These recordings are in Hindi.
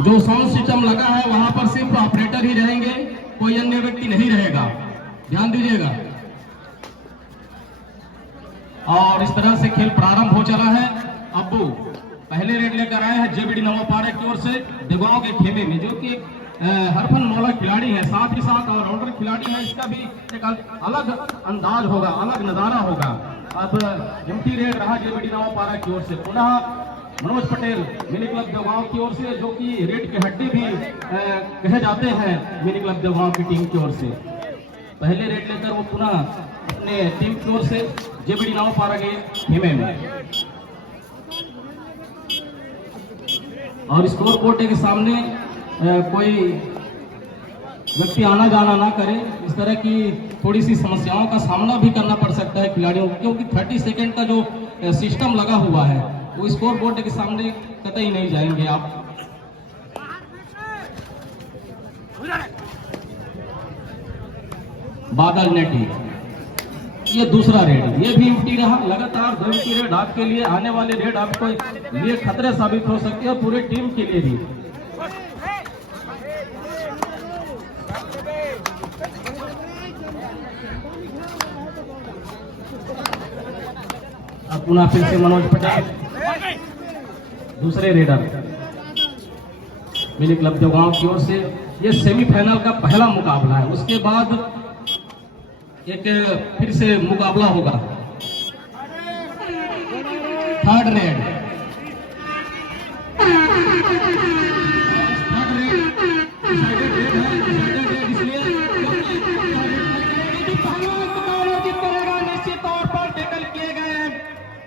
जो साउंड सिस्टम लगा है वहां पर सिर्फ ऑपरेटर ही रहेंगे, कोई अन्य व्यक्ति नहीं रहेगा, ध्यान दीजिएगा। और इस तरह से खेल प्रारंभ हो चला है। अब्बू पहले रेड लेकर आए हैं जेबीडी नवापारा की ओर से देगांव के खेमे में, जो कि हरफन मौला खिलाड़ी है, साथ ही साथ ऑलराउंडर खिलाड़ी है। इसका भी एक अलग अंदाज होगा, अलग नजारा होगा। अब एम्प्टी रेड रहा जेबीडी नवापारा की ओर से। पुनः मनोज पटेल मिनी क्लब देगांव की ओर से, जो कि रेड के हड्डी भी कहे जाते हैं मिनी क्लब देगांव की टीम की ओर से। पहले रेड लेकर वो पुनः अपने टीम की ओर से जेबीडी नवापारा के खेमे में। और स्कोर बोर्ड के सामने कोई व्यक्ति आना जाना ना करे, इस तरह की थोड़ी सी समस्याओं का सामना भी करना पड़ सकता है खिलाड़ियों को, क्योंकि 30 सेकेंड का जो सिस्टम लगा हुआ है वो स्कोर बोर्ड के सामने कतई नहीं जाएंगे आप। बादल नेटी, ये दूसरा रेड, ये भी एम्प्टी रहा। लगातार 2 एम्प्टी रेड आपके लिए, आने वाले रेड आपको लिए खतरे साबित हो सकती है, पूरे टीम के लिए भी। अब पुनः फिर से मनोज पटेल, दूसरे रेडर मिनी क्लब देगांव की ओर से। ये सेमीफाइनल का पहला मुकाबला है, उसके बाद एक फिर से मुकाबला होगा। थर्ड रेड,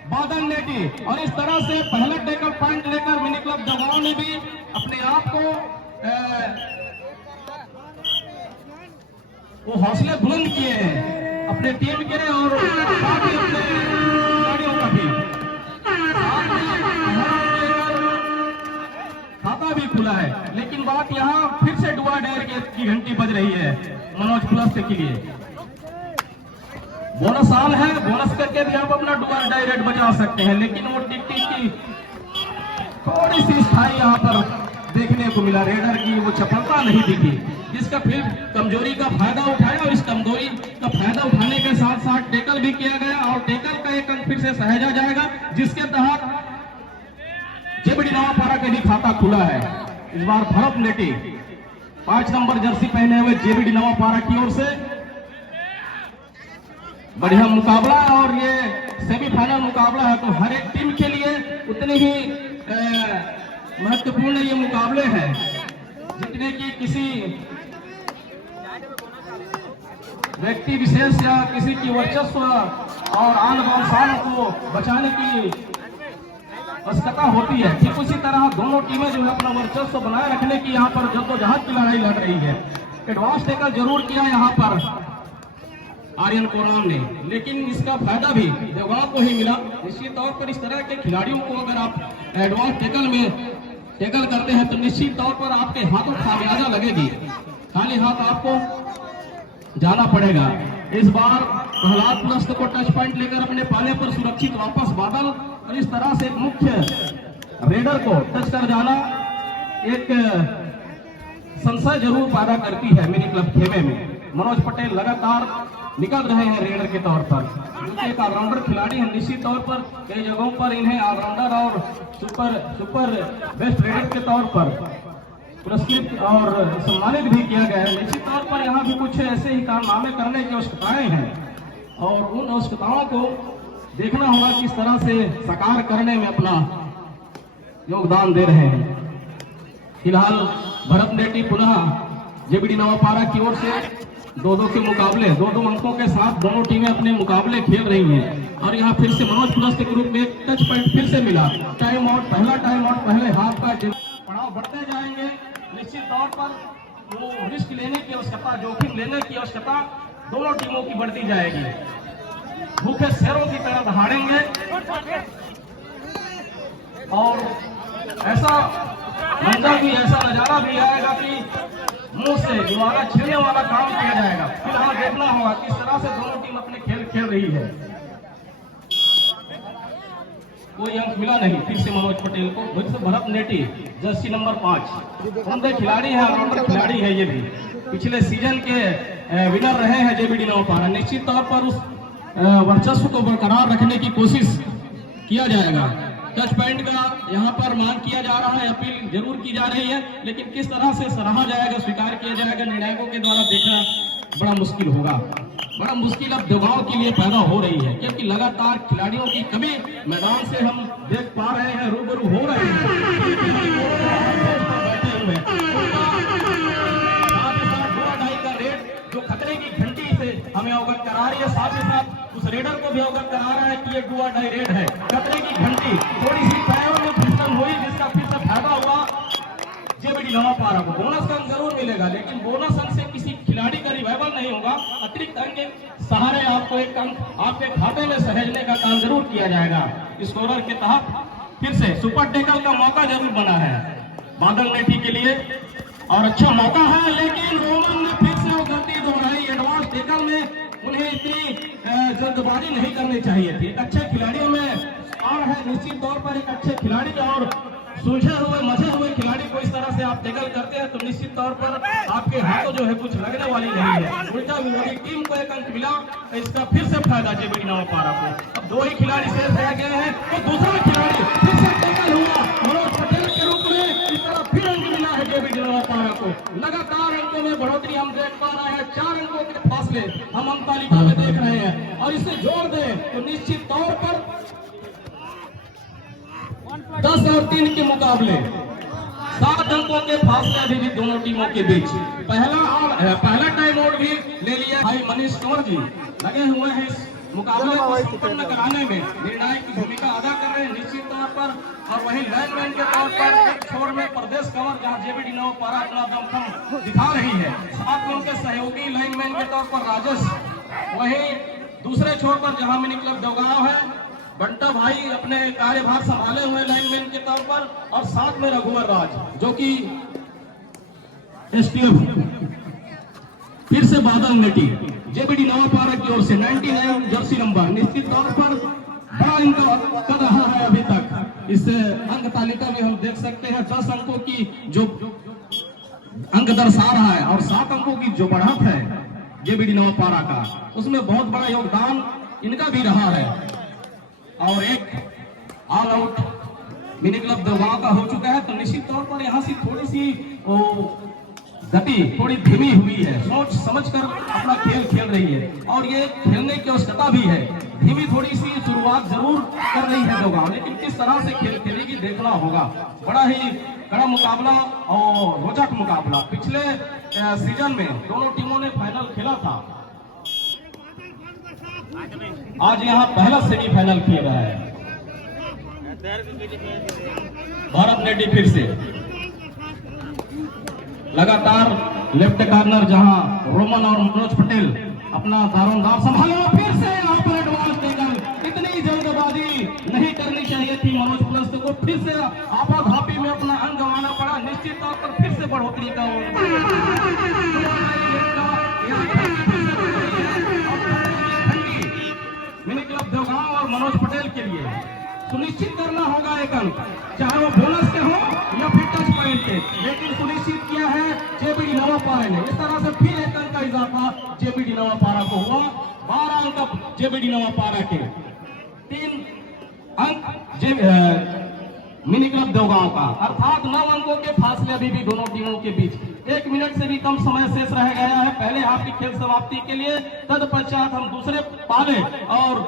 बादल नेटी। और इस तरह से पहला टेकल पॉइंट लेकर मिनी क्लब देगांव ने भी अपने आप को वो हौसले बुलंद किए हैं अपने टीम के और साथ ही अपने खिलाड़ियों का भी। खाता भी खुला है, लेकिन बात यहाँ फिर से डुआ डेयर की घंटी बज रही है मनोज प्लस के लिए। बोनस साल है, बोनस करके भी आप अपना डुआ डायरेक्ट बचा सकते हैं, लेकिन वो टिक टिक की थोड़ी सी स्थायी यहाँ पर देखने को मिला। रेडर की वो चपलता नहीं दिखी, जिसका फिर कमजोरी का फायदा उठाया और इस कमजोरी का फायदा उठाने के साथ साथ टेकल भी किया गया और टेकल का एक अंक फिर से सहेजा जाएगा, जिसके तहत जेबीडी नवापारा का भी खाता खुला है। इस बार भरत नेटी 5 नंबर जर्सी पहने हुए जेबीडी नवापारा की ओर से। बढ़िया मुकाबला है और ये सेमीफाइनल मुकाबला है, तो हर एक टीम के लिए उतने ही महत्वपूर्ण ये मुकाबले हैं जितने की किसी व्यक्ति विशेष या किसी की वर्चस्व और आन बान शान को बचाने की आवश्यकता होती है। ठीक उसी तरह दोनों टीमें जो है अपना वर्चस्व बनाए रखने की यहाँ पर जद्दोजहद की लड़ाई लड़ रही है। एडवांस टेकल जरूर किया यहाँ पर आर्यन कोराम ने, लेकिन इसका फायदा भी देगांव को ही मिला। निश्चित तौर पर इस तरह के खिलाड़ियों को अगर आप एडवांस टेकल में टेकल करते हैं तो निश्चित तौर पर आपके हाथों खामियाजा लगेगी, खाली हाथ आपको जाना पड़ेगा। इस बार प्रहलाद प्लस को टच पॉइंट लेकर अपने पाले पर सुरक्षित वापस बादल, और इस तरह से मुख्य रेडर को टच कर जाना एक संशय जरूर पैदा करती है मिनी क्लब खेमे में। मनोज पटेल लगातार निकल रहे हैं रेडर के तौर पर, क्योंकि एक ऑलराउंडर खिलाड़ी है। निश्चित तौर पर कई जगहों पर इन्हें ऑलराउंडर और सुपर बेस्ट रेडर के तौर पर पुरस्कृत और सम्मानित भी किया गया है। निश्चित तौर पर यहाँ भी कुछ ऐसे ही कारनामे करने की आवश्यकताएं हैं और उन आवश्यकताओं को देखना होगा किस तरह से साकार करने में अपना योगदान दे रहे हैं। फिलहाल भरत नेटी पुनः जेबीडी नवापारा की ओर से 2-2 के मुकाबले, 2-2 अंकों के साथ दोनों टीमें अपने मुकाबले खेल रही हैं। और यहाँ फिर से मनोज प्लस के ग्रुप में एक टच पॉइंट फिर से मिला। टाइम आउट, पहला टाइम आउट पहले हाफ का पड़ाव बढ़ते जाएंगे। निश्चित तौर पर वो रिस्क लेने की आवश्यकता, जोखिम लेने की आवश्यकता दोनों टीमों की बढ़ती जाएगी। भूखे शेरों की तरह दहाड़ेंगे और ऐसा मंजर भी, ऐसा नजारा भी आएगा कि मुंह से दीवाना छीनने वाला काम किया जाएगा। फिलहाल देखना होगा किस तरह से दोनों टीम अपने खेल खेल रही है। कोई अंक मिला नहीं। फिर से मनोज पटेल को, फिर से भरत नेटी जर्सी नंबर 5, उनके खिलाड़ी है, ऑलराउंडर खिलाड़ी है। ये भी पिछले सीजन के विनर रहे हैं जेबीडी नवापारा। निश्चित तौर पर उस वर्चस्व को बरकरार रखने की कोशिश किया जाएगा। टच पॉइंट का यहाँ पर मांग किया जा रहा है, अपील जरूर की जा रही है, लेकिन किस तरह से सराहा जाएगा, स्वीकार किया जाएगा निर्णायकों के द्वारा देखना बड़ा मुश्किल होगा। बड़ा मुश्किल अब दबाव के लिए पैदा हो रही है, क्योंकि लगातार खिलाड़ियों की कमी मैदान से हम देख पा रहे हैं, रूबरू हो रहे हैं। बैठे हुए का रेट जो खतरे की घंटी से हमें अवगत करा रही है, साथ ही साथ उस रेडर को भी अवगत करा रहा है कि ये डुआ डाई रेड है। खतरे की घंटी थोड़ी सी पैरों में फिसल हुई, जिसका फिर से फायदा हुआ जेबीडी नवापारा को। बोनस अंक जरूर मिलेगा, लेकिन बोनस अंक से किसी खिलाड़ी का रिवाइवल नहीं होगा। अतिरिक्त अंक के सहारे आपको एक अंक आपके खाते में सहेजने का काम जरूर किया जाएगा। स्कोरर के तहत फिर से सुपर टैकल का मौका जरूर बना है बादल नेटी के लिए, और अच्छा मौका है, लेकिन रोमन ने फिर से वो गलती दोहराई। एडवांस टैकल में उन्हें इतनी जल्दबाजी नहीं करनी चाहिए थी। एक अच्छे खिलाड़ियों में और है, निश्चित तौर पर एक अच्छे खिलाड़ी और सूझे हुए मजे हुए खिलाड़ी को इस तरह से आप टैकल करते हैं तो निश्चित तौर पर आपके हाथों जो है कुछ लगने वाली नहीं है। उल्टा विरोधी टीम को एक अंक मिला, इसका फिर से फायदा जेबीडी नवापारा को। अब 2 ही खिलाड़ी शेष रह गए हैं, तो दूसरा खिलाड़ी फिर से टैकल हुआ मनोज पटेल के रूप में। इस तरह फिर अंक मिला है जेबीडी नवापारा को। लगातार अंकों में बढ़ोतरी हम देख पा रहे हैं, 4 अंकों के फासले हम अंक तालिका में देख रहे हैं, और इसे जोड़ दें तो निश्चित तौर पर 10 और 3 के मुकाबले 7 अंकों के फासले अभी भी दोनों टीमों के बीच। पहला टाइम आउट भी ले लिया भाई मनीष कंवर जी, लगे हुए हैं इस मुकाबले को संपन्न कराने में, निर्णायक की भूमिका अदा कर रहे हैं निश्चित तौर पर। और वही लाइनमैन के तौर पर एक छोर में प्रदेश कंवर, जहां जेबीडी नवापारा अपना दमखम दिखा रही है, साथ में उनके सहयोगी लाइनमैन के तौर पर राजेश, वही दूसरे छोर पर जहां मिनी क्लब देवगांव है बंटा भाई अपने कार्यभार संभाले हुए लाइनमैन के तौर पर, और साथ में रघुवर राज जो कि एसटीएफ। फिर से बादल नेटी जेबीडी नवापारा की ओर से 99 जर्सी नंबर। निश्चित तौर पर बड़ा इनका कर रहा है अभी तक। इस अंक तालिका में हम देख सकते हैं 10 अंकों की जो अंक दर्शा रहा है, और 7 अंकों की जो बढ़त है जेबीडी नवापारा का, उसमें बहुत बड़ा योगदान इनका भी रहा है। और एक all out mini club Devgaon का हो चुका है, तो निश्चित तौर पर यहाँ से थोड़ी सी गति थोड़ी धीमी हुई है, सोच समझकर अपना खेल खेल रही है, और ये खेलने की आवश्यकता भी है। धीमी थोड़ी सी शुरुआत जरूर कर रही है देवगांव, लेकिन किस तरह से खेल खेलेगी देखना होगा। बड़ा ही कड़ा मुकाबला और रोचक मुकाबला। पिछले सीजन में दोनों टीमों ने फाइनल खेला था, आज यहाँ पहला सेमीफाइनल खेल रहा है भारत नेटी। फिर से लगातार लेफ्ट कॉर्नर जहां रोमन और मनोज पटेल अपना दारोमदार संभाला, फिर से यहाँ पर एडवांस टैकल। इतनी जल्दबाजी नहीं करनी चाहिए थी मनोज प्लस को, फिर से आपाधापी में अपना अंग गंवाना पड़ा। निश्चित तौर पर फिर से बढ़ोतरी का मिनी क्लब देवगांव और मनोज पटेल के लिए सुनिश्चित करना होगा एक अंक, चाहे वो बोनस के हो या फिर टच पॉइंट के, लेकिन सुनिश्चित किया है जेबीडी नवापारा ने। इस तरह से फिर एक अंक का इजाफा जेबीडी नवापारा को हुआ। 12 अंक जेबीडी नवापारा के, 3 अंक मिनी क्लब देवगांव का, अर्थात 9 अंकों के फासले अभी भी दोनों टीमों के बीच। 1 मिनट से भी कम समय शेष रह गया है पहले हाफ की खेल समाप्ति के लिए। तत्पश्चात हम दूसरे पाले और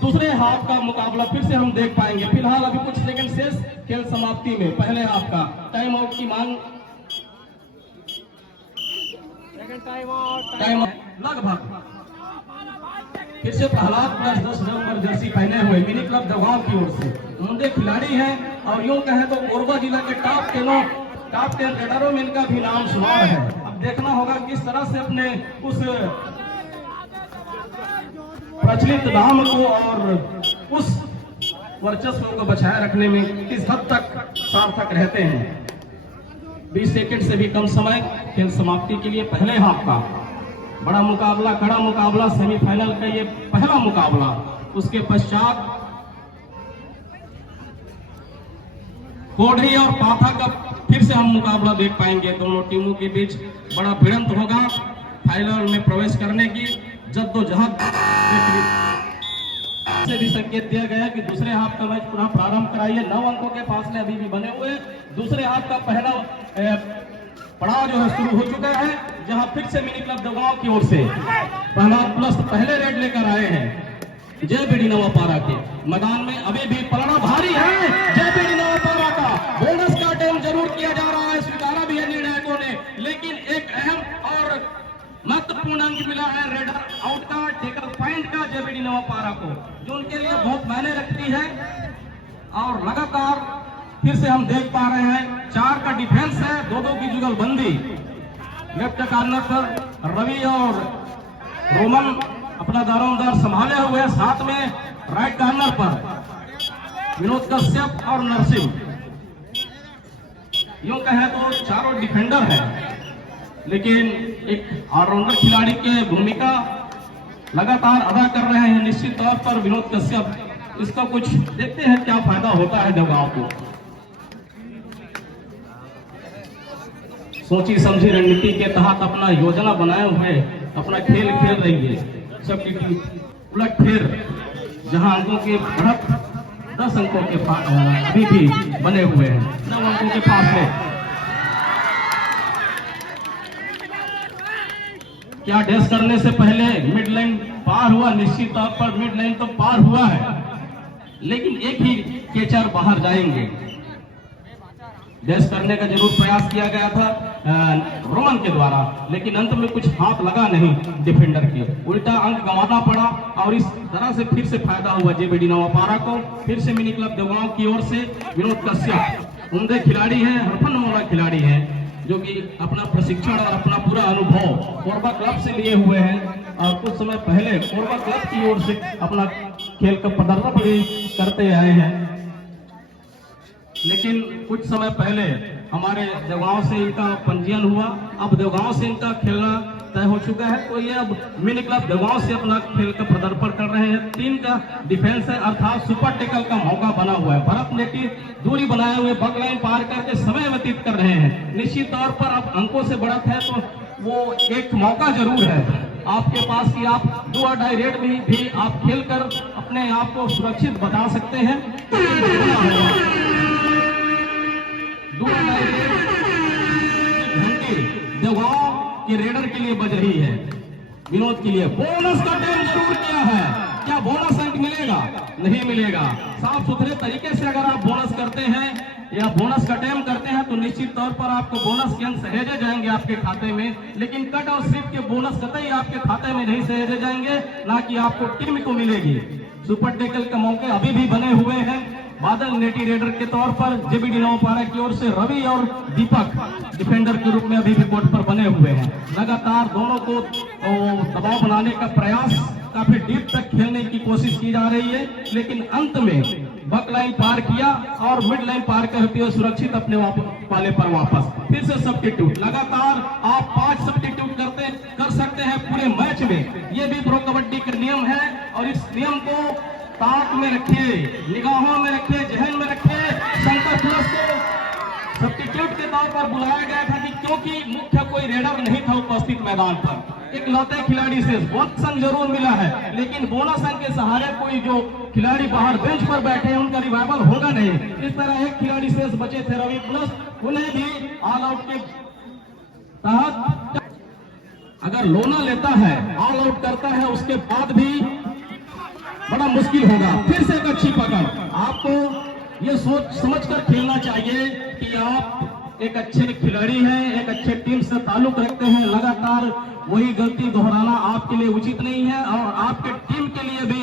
दूसरे हाफ का मुकाबला फिर से हम देख पाएंगे। फिलहाल अभी कुछ सेकंड शेष खेल समाप्ति में पहले हाफ का टाइम आउट की मांग, टाइम लगभग फिर से प्रहलाद प्लस 10 नंबर जर्सी पहने हुए मिनी क्लब देवगांव की ओर से मुंडे खिलाड़ी हैं, और यूं कहें तो कोरबा जिला के टॉप 10 रेडरों में इनका भी नाम शुमार है। अब देखना होगा किस तरह से अपने उस प्रचलित नाम को और उस वर्चस्व को बचाए रखने में किस हद तक सार्थक रहते हैं। 20 सेकंड से भी कम समय खेल समाप्ति के लिए पहले हाफ का बड़ा मुकाबला, कड़ा मुकाबला, सेमीफाइनल का ये पहला मुकाबला। उसके पश्चात कोढ़ी और पाथा का फिर से हम मुकाबला देख पाएंगे। दोनों टीमों के बीच बड़ा भिड़ंत होगा फाइनल में प्रवेश करने की जद्दोजहद से भी संकेत दिया गया कि दूसरे हाफ का मैच पुनः प्रारंभ कराइए। 9 अंकों के फासले अभी भी बने हुए। दूसरे हाफ का पहला पड़ाव जो है शुरू हो चुका है, जहां फिर से मिनी क्लब देवगांव की ओर से पहला प्लस पहले रेड लेकर आए हैं जय बीडी नवापारा के मैदान में। अभी भी पलड़ा भारी है जय बीडी नवापारा का। बोनस का अटेम्प्ट जरूर किया जा रहा है, स्वीकारा भी है निर्णायकों ने, लेकिन एक अहम और महत्वपूर्ण अंक मिला है रेडर आउट का, टेकल पॉइंट का जय बीडी नवापारा को, जो उनके लिए बहुत मायने रखती है। और लगातार फिर से हम देख पा रहे हैं 4 का डिफेंस है, 2-2 की जुगलबंदी। लेफ्ट कॉर्नर पर रवि और रोमन अपना दारोमदार संभाले हुए, साथ में राइट कॉर्नर पर विनोद कश्यप और नरसिंह। यूं कहें तो चारों डिफेंडर हैं, लेकिन एक ऑलराउंडर खिलाड़ी की भूमिका लगातार अदा कर रहे हैं निश्चित तौर पर विनोद कश्यप। इसका कुछ देखते हैं क्या फायदा होता है देवगांव को। सोची समझी रणनीति के तहत अपना योजना बनाए हुए अपना खेल खेल रही है सबकी टीम। उलट फिर जहां अंकों के बढ़त 10 अंकों के अभी भी बने हुए हैं, 9 अंकों के फासले। क्या डैश करने से पहले मिड लाइन पार हुआ? निश्चित तौर पर मिड लाइन तो पार हुआ है, लेकिन एक ही कैचर बाहर जाएंगे। डैश करने का जरूर प्रयास किया गया था रोमन के द्वारा, लेकिन अंत में कुछ हाथ लगा नहीं डिफेंडर के, उल्टा अंक गंवाना पड़ा। और इस तरह से फिर से फायदा हुआ जय बीडी नवापारा को। फिर से मिनी क्लब देवगांव की ओर से विनोद कश्यप उम्दे खिलाड़ी हैं, हरफनमौला खिलाड़ी हैं, जो कि अपना प्रशिक्षण और अपना पूरा अनुभव कोरबा क्लब से लिए हुए हैं और कुछ समय पहले कोरबा क्लब की ओर से अपना खेल का प्रदर्शन भी करते आए हैं। लेकिन कुछ समय पहले हमारे देवगांव से इनका पंजीयन हुआ, अब देवगांव से इनका खेलना तय हो चुका है, तो ये अब मिनी क्लब देवगांव से अपना खेल का प्रदर्शन कर रहे हैं। 3 का डिफेंस है, अर्थात सुपर टेकल का मौका बना हुआ है। भरत नेटी दूरी बनाए हुए बग लाइन पार करके समय व्यतीत कर रहे हैं। निश्चित तौर पर अब अंकों से बढ़त है, तो वो एक मौका जरूर है आपके पास कि आप 2 or डाई रेड में भी आप खेल कर अपने आप को सुरक्षित बता सकते हैं। घंटी देवगांव के रेडर के लिए बज रही है, विनोद के लिए। बोनस का टाइम जरूर किया है, क्या बोनस अंक मिलेगा? नहीं मिलेगा। साफ सुथरे तरीके से अगर आप बोनस करते हैं या बोनस का टाइम करते हैं तो निश्चित तौर पर आपको बोनस के अंक सहेजे जाएंगे आपके खाते में, लेकिन कट और स्लिप के बोनस कतई आपके खाते में नहीं सहेजे जाएंगे, ना कि आपको टीम को मिलेगी। सुपर टेकल के मौके अभी भी बने हुए हैं। बादल नेटी रेडर के तौर पर जय बीडी नवापारा की ओर से रवि और दीपक डिफेंडर के रूप में अभी भी कोर्ट पर बने हुए हैं। लगातार दोनों को दबाव बनाने का प्रयास, काफी डीप तक खेलने की कोशिश की जा रही है, लेकिन अंत में बक लाइन पार किया और मिड लाइन पार करते हुए सुरक्षित अपने पाले पर वापस। फिर से सब्स्टिट्यूट, लगातार आप 5 सब्स्टिट्यूट कर सकते हैं पूरे मैच में। ये भी प्रो कबड्डी का नियम है और इस नियम को ताक में रखिए, निगाहों में रखिए, जहन में रखिए। शंकर प्लस को सब्स्टिट्यूट के तौर पर बुलाया गया था कि क्योंकि मुख्य कोई रेडर नहीं था उपस्थित मैदान पर, एक लौते खिलाड़ी से बोनस अंक जरूर मिला है, लेकिन बोनस अंक के सहारे कोई जो खिलाड़ी बाहर बेंच पर बैठे हैं उनका रिवाइवल होगा नहीं। इस तरह एक खिलाड़ी से बचे थे रवि प्लस, उन्हें भी ऑल आउट के तहत अगर लोना लेता है, ऑल आउट करता है, उसके बाद भी बड़ा मुश्किल होगा। फिर से एक अच्छी पकड़। आपको ये सोच समझकर खेलना चाहिए कि आप एक अच्छे खिलाड़ी हैं, एक अच्छे टीम से ताल्लुक रखते हैं। लगातार वही गलती दोहराना आपके लिए उचित नहीं है और आपके टीम के लिए भी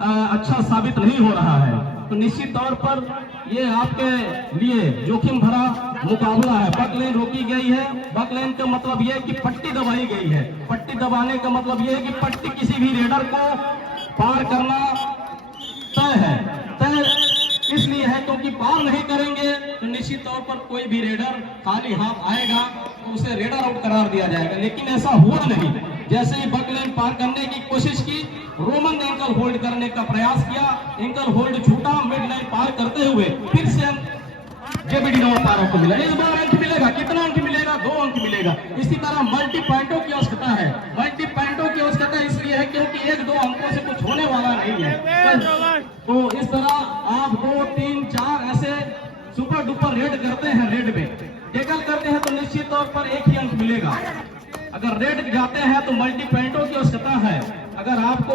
अच्छा साबित नहीं हो रहा है। तो निश्चित तौर पर ये आपके लिए जोखिम भरा मुकाबला है। बक लाइन रोकी गई है। बक लाइन का मतलब यह है कि पट्टी दबाई गई है। पट्टी दबाने का मतलब यह है कि पट्टी किसी भी रेडर को पार करना तय है। तय इसलिए है क्योंकि पार नहीं करेंगे तो निश्चित तौर पर कोई भी रेडर खाली हाथ आएगा तो उसे रेडर आउट करार दिया जाएगा, लेकिन ऐसा हुआ नहीं। जैसे ही बक लाइन पार करने की कोशिश की, रोमन ने एंकल होल्ड करने का प्रयास किया, एंकल होल्ड छूटा, मिड लाइन पार करते हुए फिर से जेबीडी नवापारा को मिला। इस बार अंक मिलेगा, कितना अंक मिलेगा? 2 अंक मिलेगा। इसी तरह मल्टी पॉइंटों की आवश्यकता है। मल्टी पॉइंटों की आवश्यकता इसलिए है क्योंकि 1-2 अंकों से कुछ होने वाला नहीं है। तो इस तरह आप 2, 3, 4 ऐसे सुपर डुपर रेड करते हैं, रेड में टैकल करते हैं तो निश्चित तौर पर 1 ही अंक मिलेगा। अगर रेड जाते हैं तो मल्टी पॉइंटों की आवश्यकता है। अगर आपको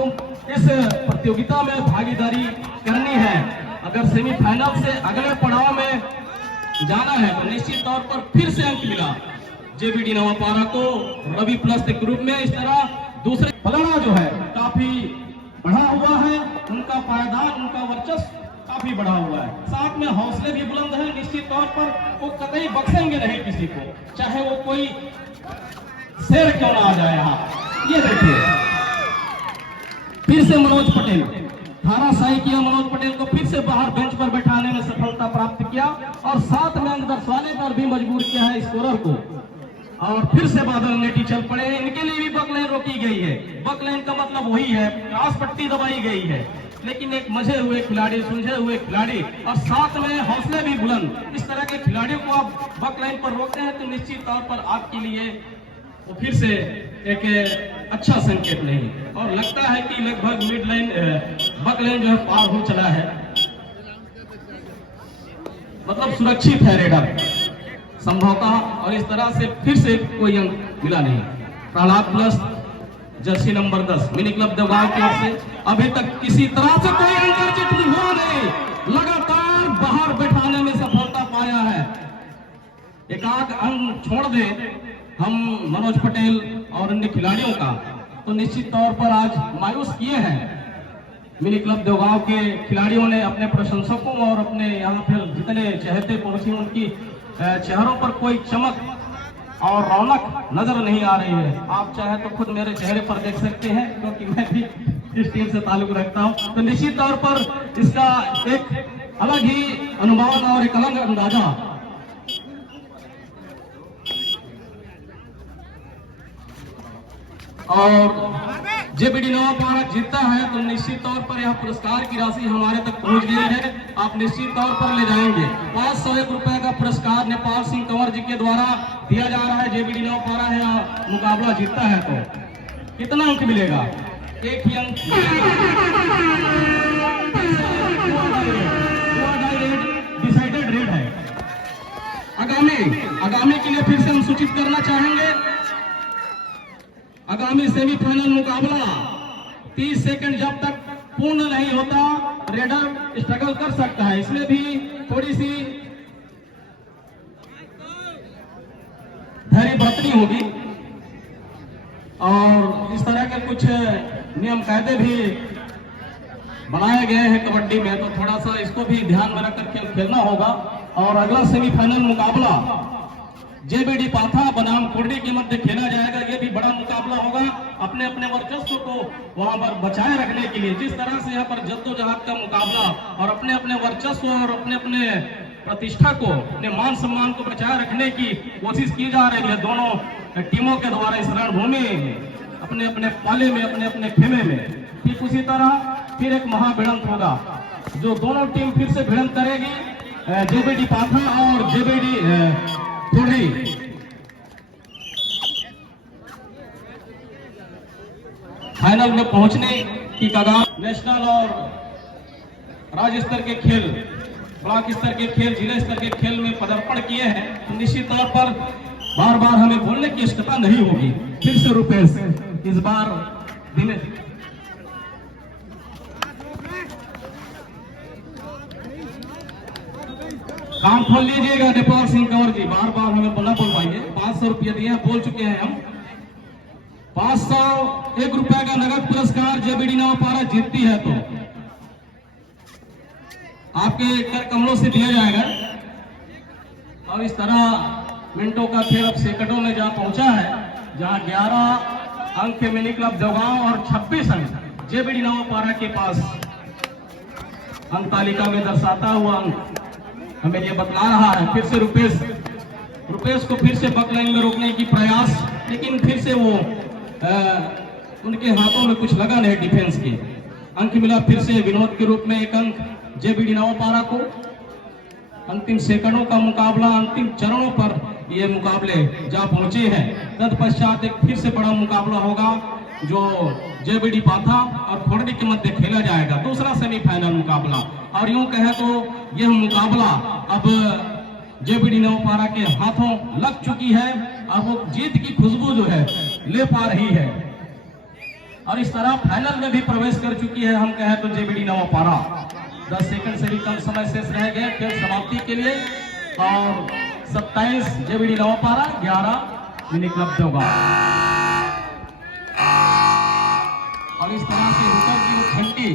इस प्रतियोगिता में भागीदारी करनी है, अगर सेमीफाइनल से अगले पड़ाव में जाना है तो निश्चित तौर पर फिर से अंक मिला जेबीडी नवापारा को रवि प्लस के ग्रुप में। इस तरह दूसरे पलड़ा जो है काफी बढ़ा हुआ है, उनका पायदान, उनका वर्चस्व काफी बढ़ा हुआ है। साथ में हौसले भी बुलंद है। निश्चित तौर पर वो कतई बख्शेंगे नहीं किसी को, चाहे वो कोई शेर क्यों ना आ जाए। यहाँ ये देखिए फिर से मनोज पटेल, धाराशाही किया मनोज पटेल को, फिर से बाहर बेंच पर बैठाने में सफलता प्राप्त किया और साथ में अंक दर्शाने पर भी मजबूर किया है स्कोरर को। और फिर से बादल नेटी चल पड़े। इनके लिए भी बकलाइन रोकी गई है। बकलाइन का मतलब वही है, क्रॉस पट्टी दबाई गई है, लेकिन एक मजे हुए खिलाड़ी, सुलझे हुए खिलाड़ी और साथ में हौसले भी बुलंद, इस तरह के खिलाड़ियों को आप बकलाइन पर रोकते हैं तो निश्चित तौर पर आपके लिए वो फिर से एक अच्छा संकेत नहीं। और लगता है कि लगभग मिड लाइन बकलाइन जो है पार हो चला है, मतलब सुरक्षित है रेडर संभवतः। और इस तरह से फिर से कोई अंक मिला नहीं। Prahlad plus Jersey number 10 mini club Devgaon की ओर से अभी तक किसी तरह से कोई अंक अर्जित हुआ नहीं, लगातार बाहर बैठाने में सफलता पाया है। एक आध अंक छोड़ दे हम मनोज पटेल और अन्य खिलाड़ियों का तो निश्चित तौर पर आज मायूस किए हैं। मिनी क्लब देवगांव के खिलाड़ियों ने अपने प्रशंसकों और अपने यहाँ फिर जितने चहेते पहुंचे उनकी चेहरों पर कोई चमक और रौनक नजर नहीं आ रही है। आप चाहे तो खुद मेरे चेहरे पर देख सकते हैं क्योंकि मैं भी इस टीम से ताल्लुक रखता हूं। तो निश्चित तौर पर इसका एक अलग ही अनुमान और एक अलग अंदाजा और जेबीडी नवापारा जीतता है तो निश्चित तौर पर यह पुरस्कार की राशि हमारे तक पहुंच गई है। आप निश्चित तौर पर ले जाएंगे। 501 रुपए का पुरस्कार नेपाल सिंह कंवर जी के द्वारा दिया जा रहा है। जेबीडी नवापारा है मुकाबला जीतता है तो कितना अंक मिलेगा? 1 ही अंक। डिसाइडेड रेड है। आगामी के लिए फिर से हम सूचित करना चाहेंगे, आगामी सेमीफाइनल मुकाबला 30 सेकंड जब तक पूर्ण नहीं होता रेडर स्ट्रगल कर सकता है। इसमें भी थोड़ी सी धैर्य बरतनी होगी और इस तरह के कुछ नियम कायदे भी बनाए गए हैं कबड्डी में, तो थोड़ा सा इसको भी ध्यान में रखकर खेल खेलना होगा। और अगला सेमीफाइनल मुकाबला जेबीडी पाथा बनाम कुर्डी के मध्य खेला जाएगा। ये भी बड़ा मुकाबला होगा अपने अपने वर्चस्व को वहां पर बचाए रखने के लिए। जिस तरह से यहाँ पर जद्दोजहद का मुकाबला और अपने अपने वर्चस्व और अपने अपने प्रतिष्ठा को, अपने मान सम्मान को बचाए रखने की कोशिश की जा रही है दोनों टीमों के द्वारा इस रणभूमि अपने अपने पाले में, अपने अपने खेमे में। ठीक उसी तरह फिर एक महाभिड़ंत होगा जो दोनों टीम फिर से भिड़ंत करेगी, जेबीडी पाथा और जेबीडी कुर्डी। फाइनल में पहुंचने की कगार। नेशनल और राज्य स्तर के खेल, ब्लॉक स्तर के खेल, जिला स्तर के खेल में पदार्पण किए हैं तो निश्चित तौर पर बार बार हमें बोलने की आवश्यकता नहीं होगी। फिर से रुपेश इस बार दिन काम खोल लीजिएगा। नेपाल सिंह कंवर जी बार बार हमें बोलना बोल पाएंगे। 500 रुपया दिए, बोल चुके हैं हम। 501 रुपए का नगद पुरस्कार जेबीडी नवापारा जीतती है तो आपके कर कमलों से दिया जाएगा। और इस तरह मिनटों का खेल अब सेकंडों में जा पहुंचा है, जहां 11 अंक के मिनी क्लब देवगांव और 26 अंक जेबीडी नवापारा के पास अंक तालिका में दर्शाता हुआ अंक हमें ये बतला रहा है। फिर से रुपेश को फिर से बकलाइन में रोकने की प्रयास, लेकिन फिर से वो उनके हाथों में कुछ लगा नहीं डिफेंस के। अंक मिला फिर से विनोद के रूप में 1 अंक जेबीडी नवापारा को। अंतिम सेकंडों का मुकाबला, अंतिम चरणों पर ये मुकाबले जा पहुंचे हैं। तत्पश्चात एक फिर से बड़ा मुकाबला होगा जो जेबीडी पाथा और खोड़नी के मध्य खेला जाएगा, दूसरा सेमीफाइनल मुकाबला। और यूं कहे तो यह मुकाबला अब जेबीडी नवपारा के हाथों लग चुकी है और वो जीत की खुशबू जो है ले पा रही है और इस तरह फाइनल में भी प्रवेश कर चुकी है। हम कहें तो जेबीडी नवपारा 10 सेकंड से भी कम समय शेष रह गए खेल समाप्ति के लिए और 27 जेबीडी नवपारा 11 मिनी क्लब देवगा। और इस तरह से हुटर की घंटी